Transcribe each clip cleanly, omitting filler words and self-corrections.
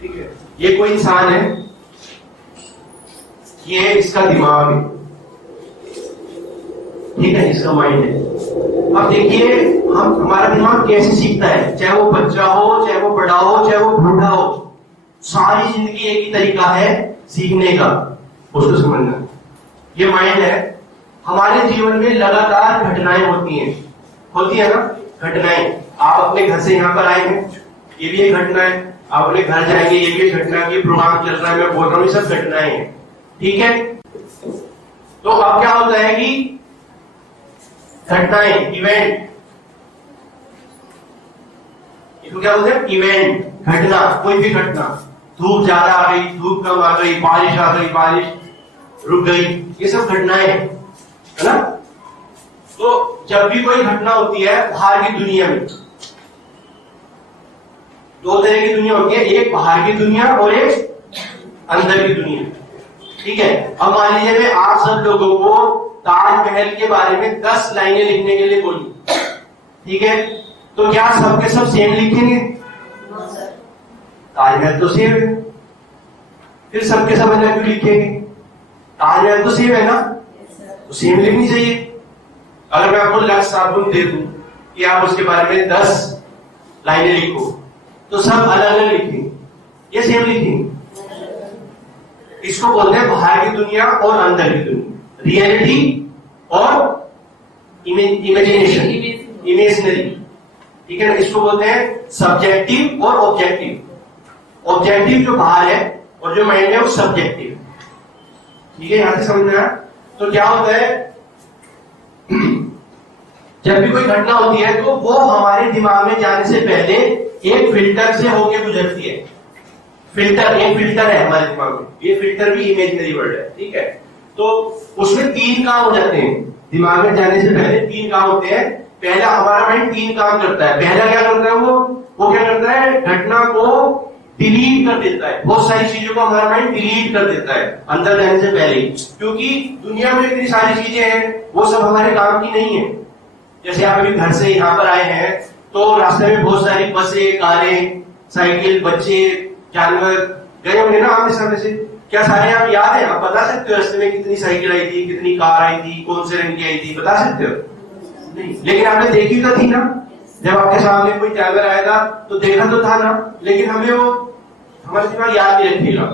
ठीक है, ये कोई इंसान है, ये इसका दिमाग है, ठीक है, इसका माइंड है। अब देखिए हमारा दिमाग कैसे सीखता है, चाहे वो बच्चा हो, चाहे वो बड़ा हो, चाहे वो बूढ़ा हो, सारी जिंदगी एक ही तरीका है सीखने का, उसको समझना। ये माइंड है। हमारे जीवन में लगातार घटनाएं होती है ना, घटनाएं। आप अपने घर से यहाँ पर आए हैं, ये भी एक घटना है। आप अपने घर जाएंगे, ये भी एक घटना है। प्रोग्राम चल रहा है, मैं बोल रहा हूँ, ये सब घटनाएं हैं, ठीक है। तो अब क्या होता है कि घटनाएं, इवेंट, इसको क्या बोलते हैं, इवेंट, घटना, कोई भी घटना। धूप ज्यादा आ गई, धूप कम आ गई, बारिश आ गई, बारिश रुक गई, ये सब घटनाएं है ना। तो जब भी कोई घटना होती है बाहर की दुनिया में, दो तरह की दुनिया होती है, एक बाहर की दुनिया और एक अंदर की दुनिया, ठीक है। अब मान लीजिए मैं आप सब लोगों को ताजमहल के बारे में 10 लाइनें लिखने के लिए बोलूं, ठीक है, तो क्या सबके सब सेम लिखेंगे? ताजमहल तो सेम है, फिर सबके सब अलग क्यों लिखेंगे? ताजमहल तो सेम है ना, तो सेम लिखनी चाहिए। अगर मैं आपको लक्ष्य साबुन दे दूं कि आप उसके बारे में 10 लाइनें लिखो, तो सब अलग अलग लिखेंगे, ये सेम लिखेंगे। इसको बोलते हैं बाहर की दुनिया और अंदर की दुनिया, रियलिटी और इमेजिनेशन, इमेजिनरी, ठीक है ना। इसको बोलते हैं सब्जेक्टिव और ऑब्जेक्टिव। ऑब्जेक्टिव जो बाहर है और जो माइंड है वो सब्जेक्टिव, ठीक है, यहां से समझ में आया। तो क्या होता है, जब भी कोई घटना होती है तो वो हमारे दिमाग में जाने से पहले एक फिल्टर से होके गुजरती है। फिल्टर, एक फिल्टर है हमारे दिमाग में, ये फिल्टर भी इमेजिनरी वर्ड है, ठीक है। तो उसमें 3 काम हो जाते हैं, दिमाग में जाने से पहले 3 काम होते हैं। पहला, हमारा माइंड 3 काम करता है। पहला क्या करता है, वो क्या करता है, घटना को डिलीट कर देता है। बहुत सारी चीजों को हमारा माइंड डिलीट कर देता है अंदर जाने से पहले, क्योंकि दुनिया में इतनी सारी चीजें हैं, वो सब हमारे काम की नहीं है। जैसे आप अभी घर से यहाँ पर आए हैं, तो रास्ते में बहुत सारी बसें, कारें, साइकिल, बच्चे, जानवर गए होंगे ना आमने सामने से। क्या सारे आप याद है? आप बता सकते हो रास्ते में कितनी साइकिल आई थी, कितनी कार आई थी, कौन से रंग की आई थी, बता सकते हो? नहीं, लेकिन आपने देखी तो थी ना। जब आपके सामने कोई जानवर आएगा तो देखा तो था ना, लेकिन हमें वो हमारे दिमाग याद नहीं रखेगा,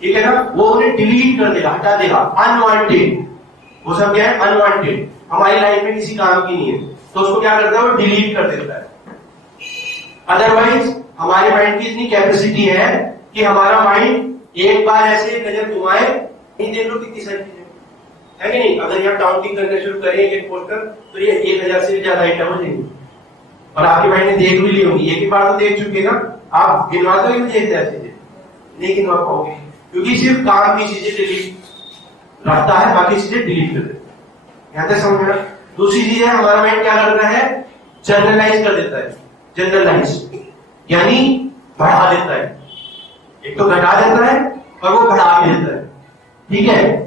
ठीक है ना। वो उन्हें डिलीट कर देगा, हटा देगा, अनवांटेड। वो सब क्या है, अनवांटेड, हमारी लाइफ में किसी काम की नहीं है, तो उसको क्या करता है, वो डिलीट कर देता है। अदरवाइज हमारे माइंड की इतनी कैपेसिटी है कि हमारा माइंड एक बार ऐसे नजर घुमाए, नहीं देख लो कितनी सारी चीजें है कि नहीं। अगर यहाँ काउंटिंग करना शुरू करें एक पोस्टर, तो ये 1000 से भी ज्यादा आइटम हो जाएंगे, और आपके माइंड ने देख भी ली होंगी। एक ही बार तो देख चुके ना आप, गिनवा तो मुझे 1000 चीजें नहीं गिनवा पाओगे, क्योंकि सिर्फ काम की चीजें डिलीट रखता है, बाकी चीजें डिलीट कर देता है। यहाँ तक समझ में। दूसरी चीज है, हमारा माइंड क्या करता है, जनरलाइज कर देता है। जनरलाइज यानी बढ़ा देता है। एक तो घटा देता है और वो बढ़ा भी देता है, ठीक है।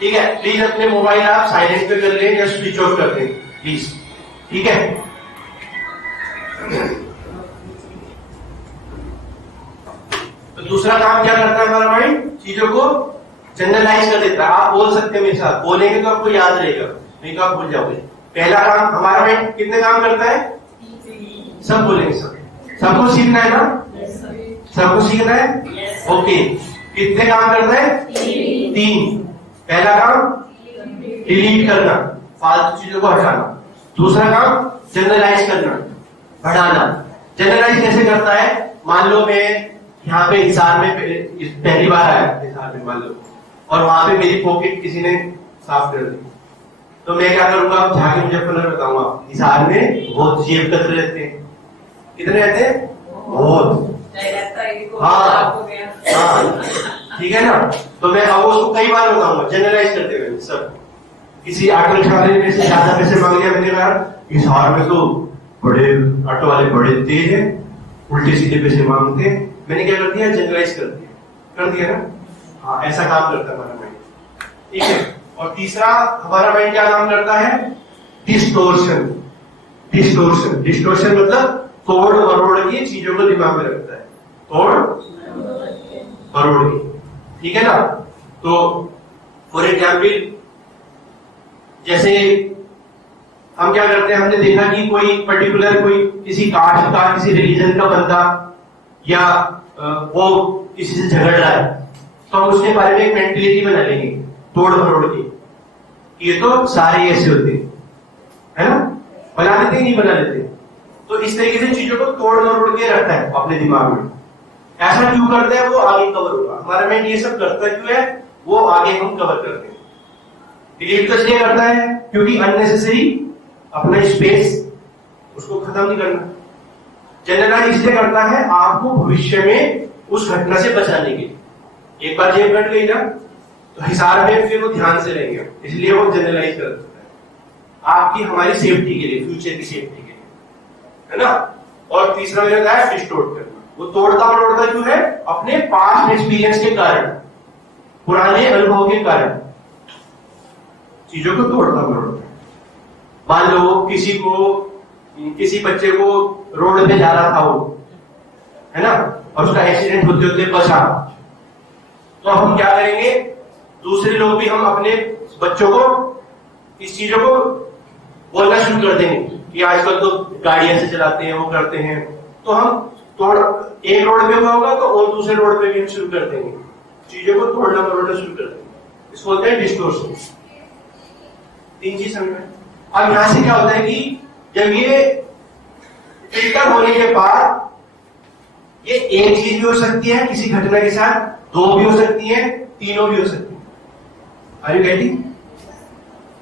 ठीक है, प्लीज अपने मोबाइल आप साइलेंट पे कर लें या स्विच ऑफ कर दें प्लीज, ठीक है। तो दूसरा काम क्या करता है हमारा माइंड, चीजों को जनरलाइज कर देता है। आप बोल सकते हैं मेरे साथ, बोलेंगे तो आपको याद रहेगा, नहीं तो आप भूल जाओगे। पहला काम हमारा माइंड कितने काम करता है, सब बोलेंगे, सबको सीखना है ना, सबको सीखना है, ओके। कितने काम करता है, 3। पहला काम डिलीट करना, फालतू चीजों को हटाना। दूसरा काम जनरलाइज करना, बढ़ाना। जनरलाइज कैसे करता है, मान लो मैं यहाँ पे हिसार में पहली बार आया हिसार में, मान लो, और वहां पे मेरी पॉकेट किसी ने साफ कर दी, तो मैं क्या करूंगा, जाके मुजफ्फरनगर बताऊंगा, हिसार में बहुत जेब कतरे रहते हैं। कितने रहते हैं, बहुत, हाँ, ठीक है ना। तो मैं अब उसको कई बार बताऊंगा जनरलाइज करते हुए सब। किसी ऑटो रिक्शा वाले में से ज्यादा पैसे मांग लिया मैंने, यार इस हार में तो बड़े ऑटो वाले बड़े तेज है, उल्टे सीधे पैसे मांगते हैं। मैंने क्या कर दिया, जनरलाइज कर दिया ना। हाँ, ऐसा काम करता है हमारा माइंड, ठीक है। और तीसरा हमारा माइंड क्या काम करता है, डिस्टोर्शन। डिस्टोर्शन मतलब तोड़ मरोड़ के चीजों को दिमाग में रखता है, तोड़ मरोड़ के, ठीक है ना। तो फॉर एग्जाम्पल जैसे हम क्या करते हैं, हमने देखा कि कोई पर्टिकुलर कोई किसी कास्ट का किसी रिलीजन का बंदा या वो किसी से झगड़ रहा है, तो हम उसके बारे में एक मेंटेलिटी बना लेंगे तोड़ मरोड़ के, ये तो सारे ऐसे होते है ना, बना लेते नहीं बना लेते। तो इस तरीके से चीजों को तोड़ मरोड़ के रखता है अपने दिमाग में। ऐसा क्यों करता है, वो आगे कवर होगा। हमारा माइंड ये सब करता क्यों है, वो आगे हम कवर करते हैं। डिलीट तो इसलिए करता है क्योंकि अननेसेसरी अपना स्पेस उसको खत्म नहीं करना। जनरलाइज इसलिए करता है आपको भविष्य में उस घटना से बचाने के लिए। एक बार जेब कट गई ना तो हिसाब में फिर वो ध्यान से रहेंगे, इसलिए वो जनरलाइज करता है आपकी हमारी सेफ्टी के लिए, फ्यूचर की सेफ्टी के लिए, है ना। और तीसरा मेरा होता है डिस्टोर्ट करना। वो तोड़ता मरोड़ता क्यों है, अपने पास्ट एक्सपीरियंस के कारण, पुराने अनुभव के कारण चीजों को तोड़ता मरोड़ता। मान लो किसी बच्चे को रोड पे जा रहा था वो, है ना, और उसका एक्सीडेंट होते होते बचा, तो हम क्या करेंगे, दूसरे लोग भी हम अपने बच्चों को इस चीजों को बोलना शुरू कर देंगे कि आजकल तो गाड़ियां से चलाते हैं, वो करते हैं, तो हम एक रोड पे होगा तो और दूसरे रोड पे भी हम शुरू कर देंगे, चीजों को तोड़ना मरोड़ना शुरू कर देंगे। इसको बोलते हैं डिस्टोर्शन। 3 चीज समझ में। अब यहां से क्या होता है कि जब ये फिल्टर होने के बाद ये एक चीज भी हो सकती है किसी घटना के साथ, 2 भी हो सकती है, 3 भी हो सकती है। Are you getting?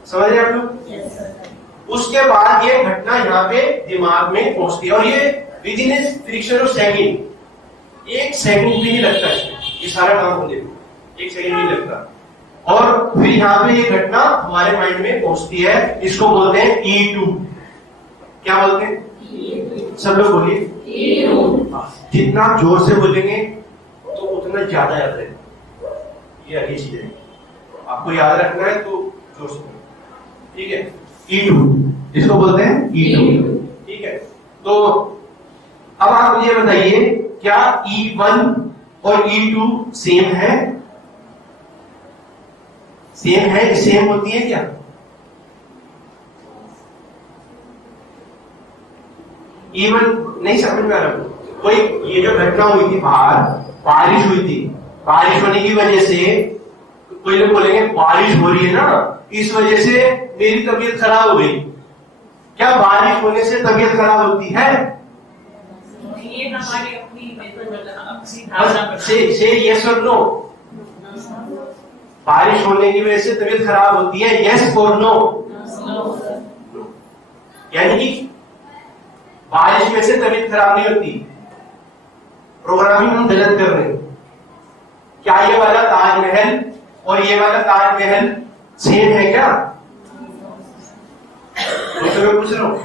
समझ रहे हैं आप लोग? उसके बाद ये घटना यहाँ पे दिमाग में पहुंचती है और ये with in A friction of second, 1 second भी नहीं लगता इसमें, ये सारा काम होने में 1 सेकंड नहीं लगता। और फिर यहाँ पे ये घटना हमारे माइंड में पहुंचती है, इसको बोलते हैं E2। क्या बोलते हैं? सब लोग बोलिए E2। जितना जोर से बोलेंगे तो उतना ज्यादा याद रहेगा। ये अगली चीज है, आपको याद रखना है तो जोर से, ठीक है। E2 इसको बोलते हैं E2, ठीक है। तो अब आप मुझे बताइए, क्या E1 और E2 सेम है? सेम है, सेम होती है क्या? E1 नहीं समझ में आ रहा। कोई ये जो घटना हुई थी बाहर, बारिश हुई थी, बारिश होने की वजह से कोई लोग बोलेंगे बारिश हो रही है ना, इस वजह से मेरी तबीयत खराब हो गई। क्या बारिश होने से तबीयत खराब होती है? ये हमारी अपनी से यस और नो। बारिश होने की वजह से तबीयत खराब होती है, यस और नो? यानी कि बारिश में से तबीयत खराब नहीं होती। प्रोग्रामिंग हम गलत कर रहे हैं। क्या ये वाला ताजमहल और ये वाला ताजमहल सेम है क्या? मैं पूछ रहा हूं,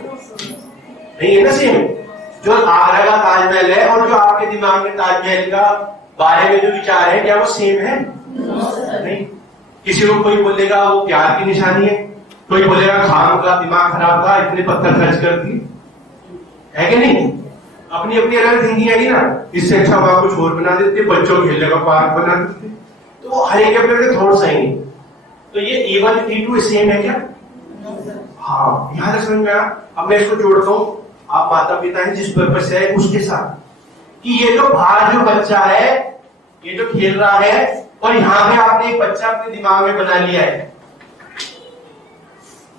नहीं है ना सेम। जो आगरा का ताजमहल है और जो आपके दिमाग में ताजमहल का बारे में जो विचार है, क्या वो सेम है? नहीं। किसी को कोई बोलेगा वो प्यार की निशानी है, कोई बोलेगा खाम का दिमाग खराब था, इतने पत्थर खर्च कर दी, है कि नहीं? अपनी अपनी अलग थिंकिंग है ना। इससे अच्छा वहां कुछ और बना देते, बच्चों खेलने का पार्क बना देते, तो वो हर एक अपने थॉट्स आएंगे। तो ये E1 E2 सेम है क्या? हाँ, यहां तक समझ में आया। अब मैं इसको जोड़ता हूं, आप माता पिता हैं जिस पर्पज से है उसके साथ, कि ये जो बाहर जो बच्चा है, ये जो खेल रहा है, और यहाँ पे आपने एक बच्चा अपने दिमाग में बना लिया है,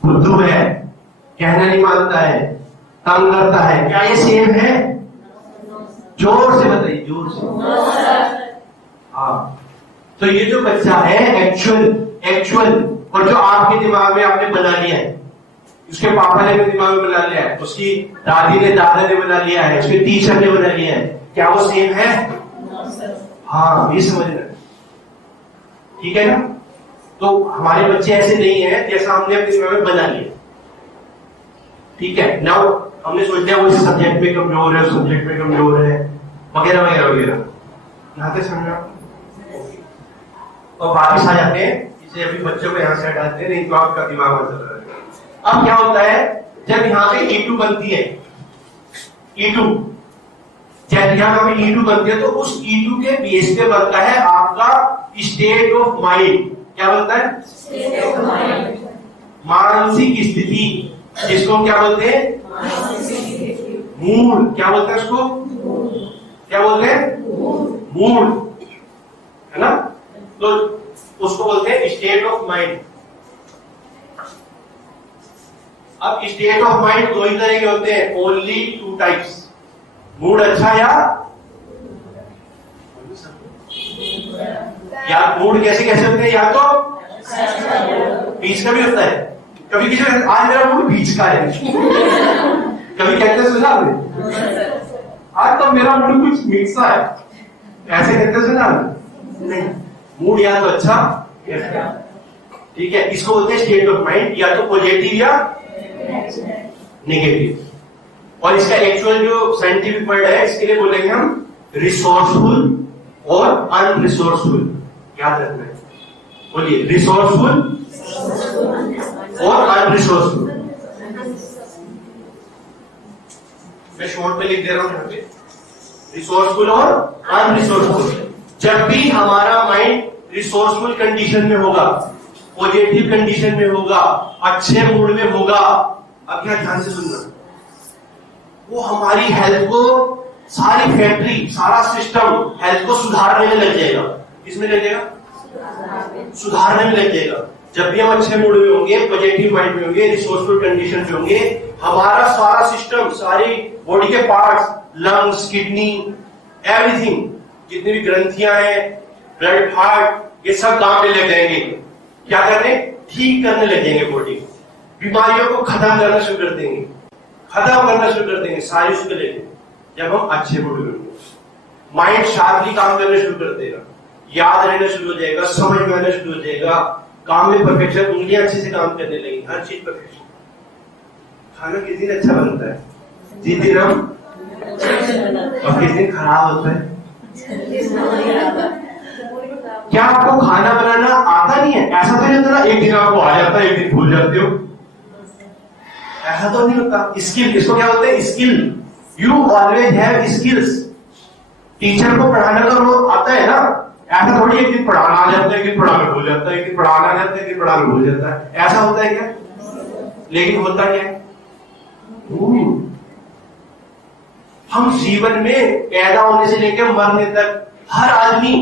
बुद्धू है, कहना नहीं मानता है, तंग करता है, क्या ये सेम है? जोर से बताइए, जोर से। हाँ, तो ये जो बच्चा है एक्चुअल और जो आपके दिमाग में आपने बना लिया है, उसके पापा ने अपने दिमाग में बना लिया है, उसकी दादी ने दादा ने बना लिया है, उसके टीचर ने बना लिया है, क्या वो सेम है? हाँ, ये समझना, ठीक है ना। तो हमारे बच्चे ऐसे नहीं है जैसा हमने अपने दिमाग में बना लिया, ठीक है। नाउ हमने सोच लिया वो इस सब्जेक्ट पे कमजोर है, उस सब्जेक्ट पे कमजोर है, वगैरह वगैरह वगैरह। यहाँ तक समझ में? और वापिस आ जाते हैं, इसे अभी बच्चों को यहाँ से हटाते हैं, नहीं तो आपका दिमाग चल रहा है। अब क्या होता है, जब यहाँ पे E2 बनती है, E2, जब यहाँ पे E2 बनती है तो उस E2 के बेस पे बनता है आपका स्टेट ऑफ माइंड। क्या बनता है? स्टेट ऑफ माइंड, मानसिक स्थिति, जिसको हम क्या बोलते हैं? मूड। क्या बोलते हैं उसको? क्या बोलते हैं? मूड, है ना? तो उसको बोलते हैं स्टेट ऑफ माइंड। अब स्टेट ऑफ माइंड दो ही तरह के होते हैं, ओनली टू टाइप्स। मूड अच्छा या मूड कैसे कैसे होते हैं? या तो बीच का भी होता है, कभी किसी आज मेरा मूड बीच का है कभी कहते सुना आपने? आज तो मेरा मूड कुछ मिक्सा है, ऐसे कहते सुना आपने? नहीं, मूड या तो अच्छा या खराब, ठीक है। इसको बोलते हैं स्टेट ऑफ माइंड, या तो पॉजिटिव या नेगेटिव। और इसका एक्चुअल जो साइंटिफिक वर्ड है इसके लिए बोलेंगे हम रिसोर्सफुल और अनरिसोर्सफुल। याद रखना है, बोलिए रिसोर्सफुल और अनरिसोर्सफुल। मैं शॉर्ट में लिख दे रहा हूं यहाँ पे, रिसोर्सफुल और अनरिसोर्सफुल। जब भी हमारा माइंड रिसोर्सफुल कंडीशन में होगा, पॉजिटिव कंडीशन में होगा, अच्छे मूड में होगा, अब क्या ध्यान से सुनना, वो हमारी हेल्थ को, सारी फैक्ट्री, सारा सिस्टम हेल्थ को सुधारने में लग जाएगा। किसमें लग जाएगा? सुधारने में लग जाएगा। जब भी हम अच्छे मूड में होंगे, पॉजिटिव माइंड में होंगे, रिसोर्सफुल कंडीशन में होंगे, हमारा सारा सिस्टम, सारी बॉडी के पार्ट्स, लंग्स, किडनी, एवरीथिंग, जितनी भी ग्रंथियां हैं, ब्लड, हार्ट, ये सब काम में लग जाएंगे। क्या करने? ठीक करने लग जाएंगे बॉडी को, बीमारियों को खत्म करना शुरू कर देंगे, खत्म करना शुरू कर देंगे सारी उसके लिए। जब हम अच्छे मूड में होंगे, माइंड शार्पली काम करना शुरू कर देगा, याद रहना शुरू हो जाएगा, समझ में आना शुरू हो जाएगा, काम में परफेक्शन, उंगलियां अच्छे से काम करने लगेंगी, हर चीज परफेक्शन। खाना किस दिन अच्छा बनता है? जिस दिन हम, और किस दिन खराब होता है? क्या आपको खाना बनाना आता नहीं है? ऐसा तो नहीं होता ना, एक दिन आपको आ जाता है, एक दिन भूल जाते हो, ऐसा तो नहीं होता। स्किल, इसको क्या बोलते हैं? Skill. You always have skills. Teacher को पढ़ाने का वो आता है ना, ऐसा थोड़ी एक दिन पढ़ाना आ जाता है, एक दिन पढ़ाना भूल जाता है, एक दिन पढ़ाना आ जाता है, एक दिन पढ़ाना भूल जाता है, ऐसा होता है क्या? लेकिन होता क्या है? हम जीवन में पैदा होने से लेकर मरने तक हर आदमी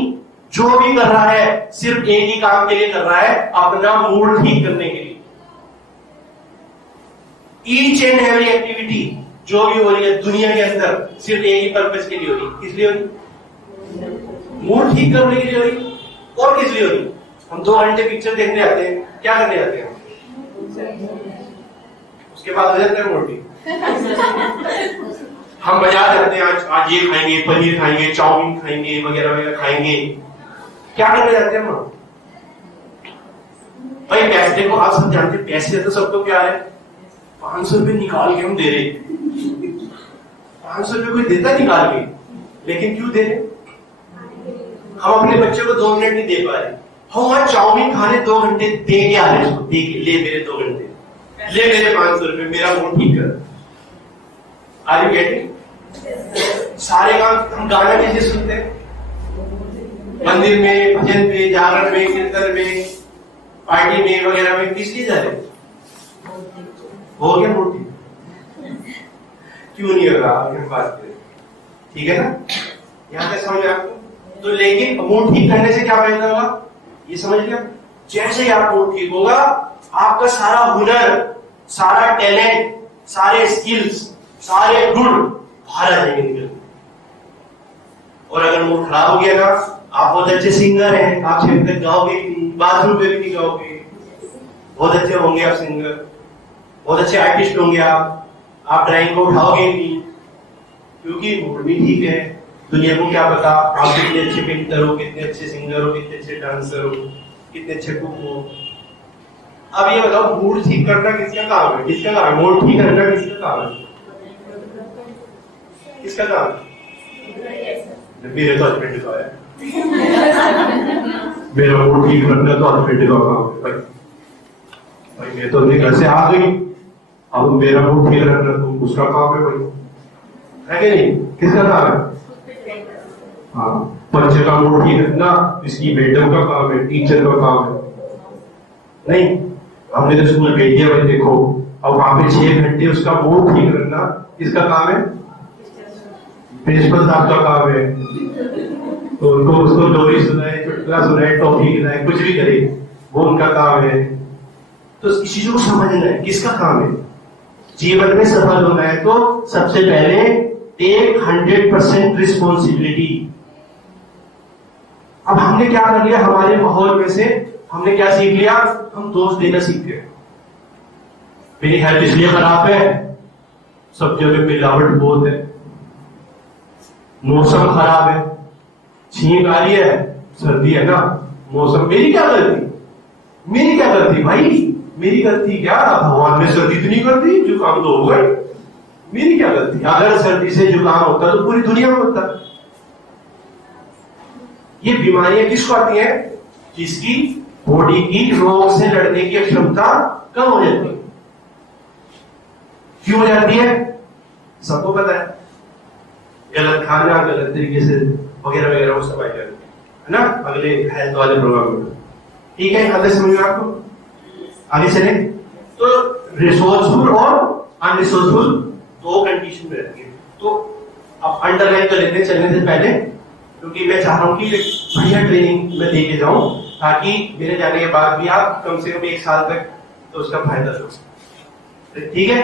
जो भी कर रहा है सिर्फ एक ही काम के लिए कर रहा है, अपना मूड ठीक करने के लिए। ईच एंड एवरी एक्टिविटी जो भी हो रही है दुनिया के अंदर सिर्फ एक ही पर्पज के लिए हो रही है। किस लिए हो रही? मूड ठीक करने के लिए हो रही। और किस लिए हो रही? हम 2 घंटे पिक्चर देखने आते हैं, क्या करने जाते हैं? उसके बाद हो जाता है मूड ठीक। हम बाजार जाते हैं, आज ये खाएंगे, पनीर खाएंगे, चाउमीन खाएंगे, वगैरह वगैरह खाएंगे, क्या करने जाते हैं हम? भाई पैसे को आप सब जानते हैं, पैसे तो सबको क्या है, 500 रुपये निकाल के हम दे रहे। 500 रुपये कोई देता निकाल के, लेकिन क्यों दे रहे? हम अपने बच्चे को 2 मिनट नहीं दे पा रहे। हम वहां चाउमीन खाने 2 घंटे दे के आ रहे हैं, दे के, ले मेरे 2 घंटे, ले मेरे 500 रुपये, मेरा मूड ठीक कर। Are you getting? सारे काम हम गाना कैसे सुनते हैं? मंदिर में, भजन में, जागरण में, कीर्तन में, पार्टी में वगैरह में, किस लिए जा रहे? हो गया मूड ठीक? क्यों नहीं होगा? हम बात करें, ठीक है ना? यहाँ पे समझ आपको? तो लेकिन मूड ठीक करने से क्या फायदा होगा ये समझ लिया। जैसे ही आप मूड ठीक होगा, आपका सारा हुनर, सारा टैलेंट, सारे स्किल्स, सारे गुण बाहर आ जाएंगे निकल। और अगर मूड खराब हो गया ना, आप बहुत अच्छे सिंगर हैं, आप शेर तक गाओगे, बाथरूम पे भी नहीं गाओगे, बहुत अच्छे होंगे आप सिंगर, बहुत अच्छे आर्टिस्ट होंगे आप ड्राइंग को उठाओगे नहीं, क्योंकि मूड भी ठीक है। दुनिया को क्या पता आप कितने अच्छे पेंटर हो, कितने अच्छे सिंगर हो, कितने अच्छे डांसर हो, कितने अच्छे कुक हो। अब ये बताओ, मूड ठीक करना किसका काम है? किसका काम है? मूड ठीक करना किसका काम है? किसका काम है? मेरे तो हस्बैंड का है। मेरा मूड ठीक करना तो हस्बैंड का काम है भाई। मैं तो अपने घर से आ गई, अब मेरा मूड ठीक रखना तो उसका काम है भाई, है कि नहीं? किसका काम है? हाँ, बच्चे का मूड ठीक रखना इसकी मैडम का काम है, टीचर का काम है। नहीं, हमने तो स्कूल भेज दिया भाई, देखो अब वहां पे 6 घंटे उसका मूड ठीक रखना किसका काम है? प्रिंसिपल साहब का काम है। तो उनको उसको लोरी सुनाए, चुटकुला सुनाए, टॉफी खिलाए, कुछ भी करे, वो उनका काम है। तो इस चीजों को समझना है किसका काम है। जीवन में सफल होना है तो सबसे पहले टेक 100% रिस्पॉन्सिबिलिटी। अब हमने क्या कर लिया, हमारे माहौल में से हमने क्या सीख लिया, हम दोष देना सीख गए। मेरी हेल्थ इसलिए खराब है, सब्जियों में मिलावट बहुत है, मौसम खराब है, छींक आ रही है, सर्दी है ना, मौसम, मेरी क्या गलती? मेरी क्या गलती भाई? मेरी गलती क्या? भगवान ने सर्दी इतनी कर दी, जुकाम तो हो गए, मेरी क्या गलती? अगर सर्दी से जुकाम होता तो पूरी दुनिया में होता। ये बीमारियां किसको आती हैं? जिसकी बॉडी की रोग से लड़ने की क्षमता कम हो जाती है। क्यों हो जाती है? सबको पता है, गलत खाना, गलत तरीके से वगैरह वगैरह, वो सब आएगा, है ना, अगले हेल्थ वाले प्रोग्राम में। ठीक है, आगे समझ में आपको? आगे चले तो रिसोर्सफुल और अनरिसोर्सफुल दो कंडीशन में रहती है। तो अब अंडरलाइन कर लेते हैं चलने से पहले, क्योंकि मैं चाह रहा हूं कि बढ़िया ट्रेनिंग में दे के जाऊं, ताकि मेरे जाने के बाद भी आप कम से कम 1 साल तक तो उसका फायदा लो। ठीक है।